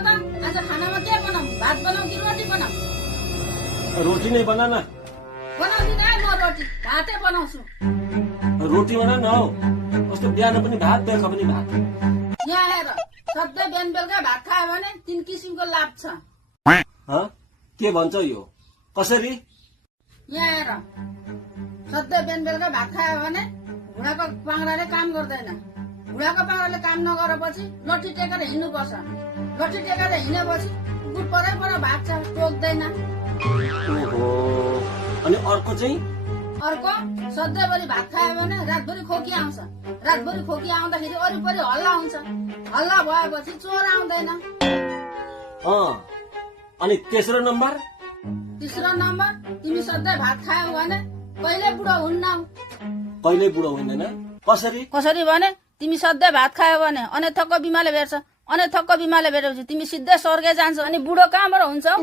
त आज खानामा के बनाऊ? भात बनाऊ कि रोटी बनाऊ? रोटी नै बना न। बनाउँदिन है म रोटी, भातै बनाउँछु। रोटी बना न हौ। कस्तो बिहान पनि भात बेलुका पनि भात। यहाँ हेर, सधैँ बिहान बेलुका भात खायो भने 3 किसिमको लाभ छ। हँ? के भन्छ यो? कसरी? यहाँ हेर, सधैँ बिहान बेलुका भात खायो भने घुँडाको पाङ्राले काम गर्दैन। घुँडाको पाङ्राले काम नगरेपछि लट्ठी टेकेर हिँड्नुपर्छ। लट्ठी टेकेर हिँडेपछि कुकुर परै पर भाग्छ, टोक्दैन। ओहो। अनि अर्को चाहिँ? अर्को, सधैँभरि भात खायो भने रातभरि खोकी आउँछ। रातभरि खोकी आउँदाखेरि वरिपरि हल्ला हुन्छ। हल्ला भएपछि चोर आउँदैन। अनि तेस्रो नम्बर? तेस्रो नम्बर, तिमी सधैँ भात खायौ भने कहिले बुढो हुन्नौ। कहिले बुढो हुँदैन? कसरी? कसरी भने तिमी सधैँ भात खायो भने अनेथक्क बिमाले भेट्छ। अनेथक्क बिमाले भेटेपछि तिमी सिधै स्वर्गे जान्छौ। अनि बुढो कहाँबाट हुन्छौ?